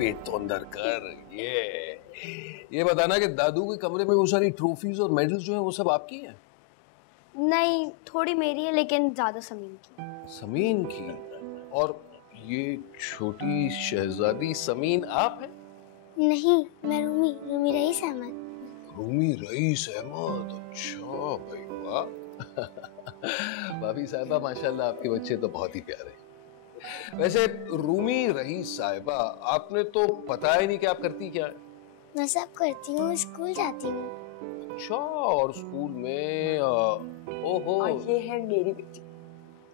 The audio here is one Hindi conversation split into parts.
पेट तो अंदर कर। ये बताना कि दादू के कमरे में वो सारी ट्रॉफीज और मेडल्स जो है वो सब आपकी हैं? नहीं, थोड़ी मेरी है लेकिन ज्यादा समीन की। समीन की? और ये छोटी शहजादी समीन आप हैं? नहीं, मैं रूमी रईस अहमद। रूमी रईस अहमद, अच्छा भाई वाह। भाभी साहिबा माशाल्लाह आपके बच्चे तो बहुत ही प्यारे हैं। वैसे रूमी रईस साहिबा, आपने तो बताया ही नहीं कि आप करती क्या है? मैं सब करती हूँ, स्कूल जाती हूँ। अच्छा, और स्कूल में ओहो। और ये है मेरी बेटी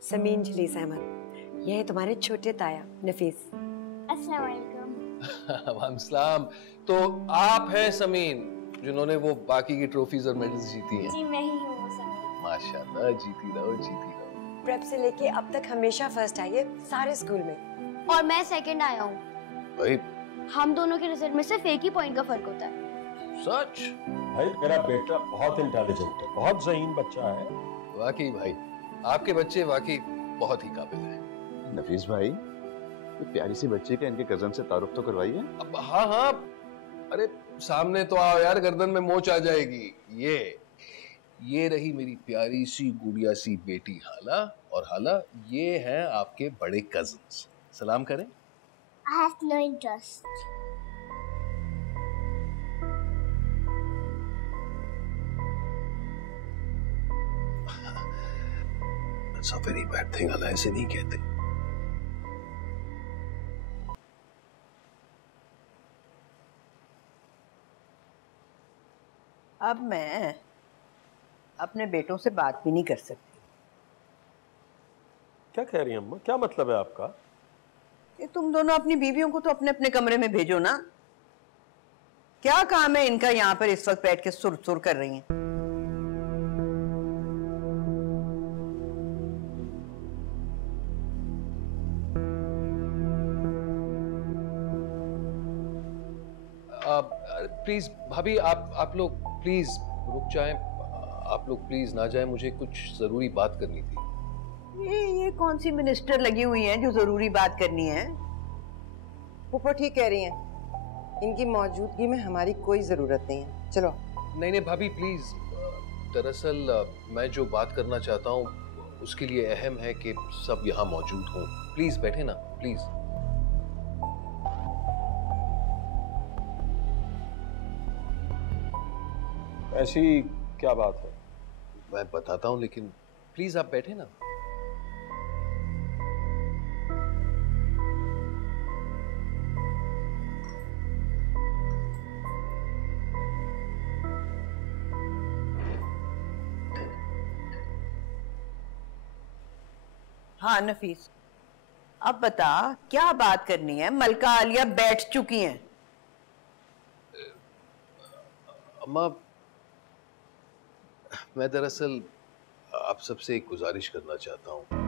समीन जलीस अहमद, ये है तुम्हारे छोटे ताया नफीस। अस्सलाम वालेकुम। वालेकुम सलाम। तो आप हैं समीन जिन्होंने वो बाकी की ट्रॉफीज और मेडल्स जीती हैं? जी मैं ही हूँ वो समीन। माशाल्लाह, जीती रहो जीती रहो। प्रेप से लेके अब तक हमेशा फर्स्ट आई है सारे स्कूल में। और मैं सेकंड आया हूँ। भाई हम दोनों के रिजल्ट में सिर्फ एक ही पॉइंट का फर्क होता है। सच? भाई मेरा बेटा बहुत इंटेलिजेंट है, बहुत ज़हीन बच्चा है। वाकई भाई, आपके बच्चे वाकई बहुत ही काबिल हैं। नफीस भाई, ये प्यारी सी बच्ची का इनके कजन से तारुफ तो करवाइए। अब हाँ हाँ, अरे सामने तो आओ यार, गर्दन में मोच आ जाएगी। ये रही मेरी प्यारी सी गुड़िया सी बेटी हाला, और हाला ये हैं आपके बड़े कजन्स। सलाम करें। I have no interest. That's a very bad thing, हाला ऐसे नहीं कहते। अब मैं अपने बेटों से बात भी नहीं कर सकती। क्या कह रही हैं अम्मा, क्या मतलब है आपका? कि तुम दोनों अपनी बीवियों को तो अपने अपने कमरे में भेजो ना। क्या काम है इनका यहाँ पर इस वक्त बैठ के सुर सुर कर रही हैं? प्लीज भाभी, आप लोग प्लीज रुक जाएं। आप लोग प्लीज ना जाएं, मुझे कुछ जरूरी बात करनी थी। ये कौन सी मिनिस्टर लगी हुई हैं जो जरूरी बात करनी है? फूफो ठीक कह रही हैं, इनकी मौजूदगी में हमारी कोई जरूरत नहीं है। चलो। नहीं भाभी प्लीज, दरअसल मैं जो बात करना चाहता हूँ उसके लिए अहम है कि सब यहाँ मौजूद हों। प्लीज बैठे ना, प्लीज। ऐसी क्या बात है? मैं बताता हूँ, लेकिन प्लीज आप बैठे ना। हाँ नफीस, अब बता क्या बात करनी है? मलका आलिया बैठ चुकी हैं। अम्मा, मैं दरअसल आप सबसे एक गुजारिश करना चाहता हूँ।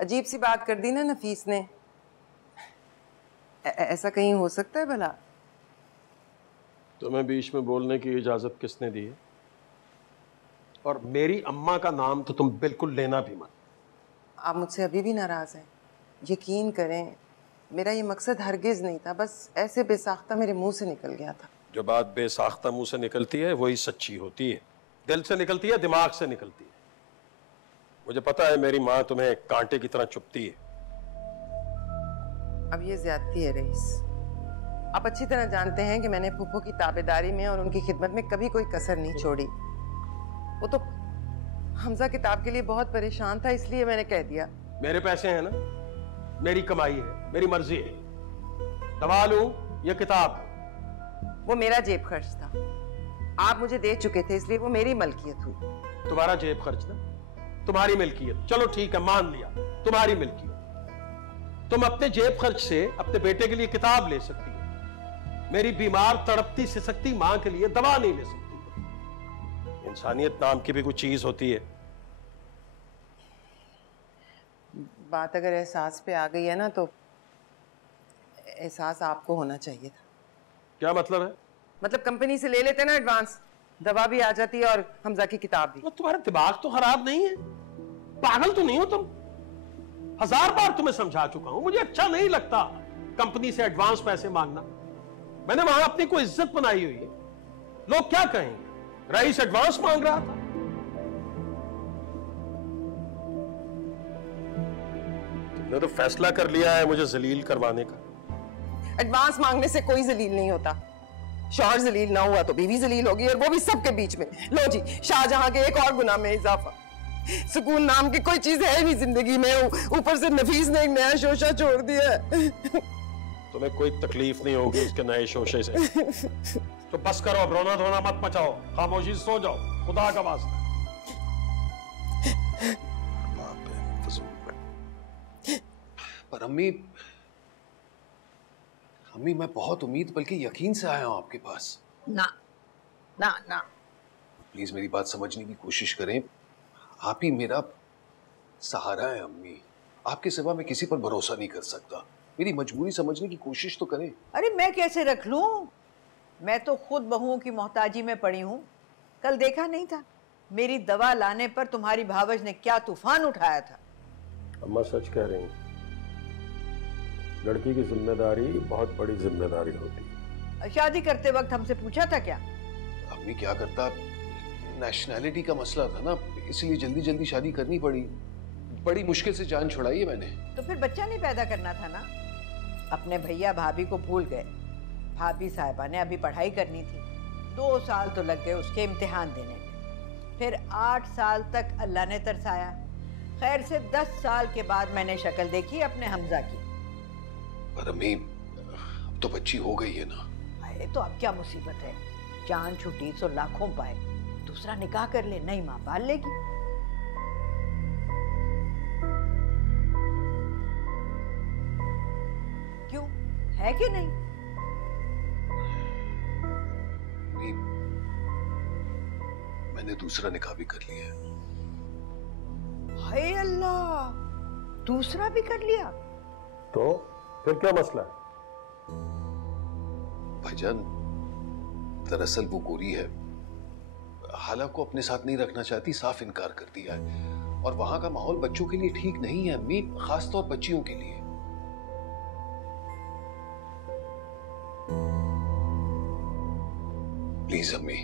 अजीब सी बात कर दी ना नफीस ने। ऐसा कहीं हो सकता है भला? तुम्हें बीच में बोलने की इजाजत किसने दी है? और मेरी अम्मा का नाम तो तुम बिल्कुल लेना भी मत। आप मुझसे अभी भी नाराज हैं? यकीन करें, मेरा ये मकसद हरगिज नहीं था, बस ऐसे बेसाख्ता मेरे मुंह से निकल गया था। जो बात बेसाख्ता मुंह से निकलती है वही सच्ची होती है। दिल से निकलती है, दिमाग से निकलती है। मुझे पता है मेरी माँ तुम्हें कांटे की तरह चुभती है। अब ये ज्यादती है रईस। आप अच्छी तरह जानते हैं कि मैंने फूफो की ताबेदारी में और उनकी खिदमत में कभी कोई कसर नहीं छोड़ी। वो तो हमजा किताब के लिए बहुत परेशान था, इसलिए मैंने कह दिया। मेरे पैसे हैं ना, मेरी कमाई है, मेरी मर्जी है। दवा लूं या किताब? वो मेरा जेब खर्च था, आप मुझे दे चुके थे, इसलिए वो मेरी मलकियत हुई। तुम्हारा जेब खर्च ना, तुम्हारी मिल्कियत। चलो ठीक है, मान लिया तुम्हारी मिल्कियत। तुम अपने जेब खर्च से अपने बेटे के लिए किताब ले सकती हो, मेरी बीमार तड़पती सिसकती मां के लिए दवा नहीं ले सकती। इंसानियत नाम की भी कुछ चीज होती है। बात अगर एहसास पे आ गई है ना, तो एहसास आपको होना चाहिए था। क्या मतलब है? मतलब कंपनी से ले लेते ना एडवांस, दवा भी आ जाती और हमजा की किताब भी। तुम्हारा दिमाग तो खराब नहीं है? पागल तो नहीं हो तुम? 1000 बार तुम्हें समझा चुका हूं, मुझे अच्छा नहीं लगता कंपनी से एडवांस पैसे मांगना। मैंने वहां अपनी कोई इज्जत बनाई हुई है। लोग क्या कहेंगे, रईस एडवांस मांग रहा था। तुमने तो फैसला कर लिया है मुझे जलील करवाने का। एडवांस मांगने से कोई जलील नहीं होता। शौहर जलील ना हुआ तो बीवी जलील होगी, और वो भी सबके बीच में। लो जी, शाहजहां के एक और गुनाह में इजाफा। सुकून नाम की कोई चीज है नहीं जिंदगी में, ऊपर से नफीस ने एक नया शोशा छोड़ दिया है। तुम्हें कोई तकलीफ नहीं होगी उसके नए शोशे से। तो बस करो, अब रोना धोना मत मचाओ, खामोशी से सो जाओ, खुदा का वास्ता। पर अम्मी मैं बहुत उम्मीद बल्कि यकीन से आया हूं आपके पास। ना ना ना, प्लीज मेरी बात समझने की कोशिश करें। आप ही मेरा सहारा है अम्मी, आपके सिवा मैं किसी पर भरोसा नहीं कर सकता। मेरी मजबूरी समझने की कोशिश तो करें। अरे मैं कैसे रख लूं, मैं तो खुद बहुओं की मोहताजी में पड़ी हूं। कल देखा नहीं था, मेरी दवा लाने पर तुम्हारी भावज ने क्या तूफान उठाया था। अम्मा सच कह रही हैं, लड़की की जिम्मेदारी बहुत बड़ी जिम्मेदारी होती है। शादी करते वक्त हमसे पूछा था क्या? अम्मी क्या करता, नेशनैलिटी का मसला था ना, इसलिए जल्दी जल्दी शादी करनी पड़ी। बड़ी मुश्किल से जान छुड़ाई है मैंने। तो फिर बच्चा नहीं पैदा करना था ना। अपने भैया भाभी को भूल गए। भाभी साहिबा ने अभी पढ़ाई करनी थी, 2 साल तो लग गए उसके इम्तिहान देने में। फिर 8 साल तक अल्लाह ने तरसाया। खैर से 10 साल के बाद मैंने शक्ल देखी अपने हमजा की। पर अम्मी अब तो बच्ची हो गई है ना। अरे तो अब क्या मुसीबत है, जान छुट्टी तो लाखों पाए, दूसरा निकाह कर ले, नई माँ पाल लेगी। क्यों, है कि नहीं? अम्मी मैंने दूसरा निकाह भी कर लिया है। हाय अल्लाह, दूसरा भी कर लिया? तो फिर क्या मसला है? भाईजान दरअसल वो गोरी है, हाला को अपने साथ नहीं रखना चाहती, साफ इनकार कर दिया है। और वहां का माहौल बच्चों के लिए ठीक नहीं है अम्मी, खासतौर बच्चियों के लिए। प्लीज अम्मी,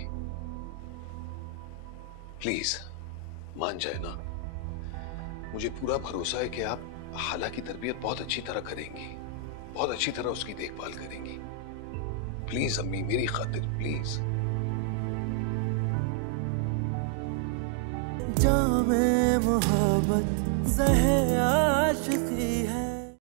प्लीज मान जाए ना। मुझे पूरा भरोसा है कि आप हाला की तरबियत बहुत अच्छी तरह करेंगी, बहुत अच्छी तरह उसकी देखभाल करेंगी। प्लीज अम्मी, मेरी खातिर प्लीज। जामे मोहब्बत ज़हे आशिकी है।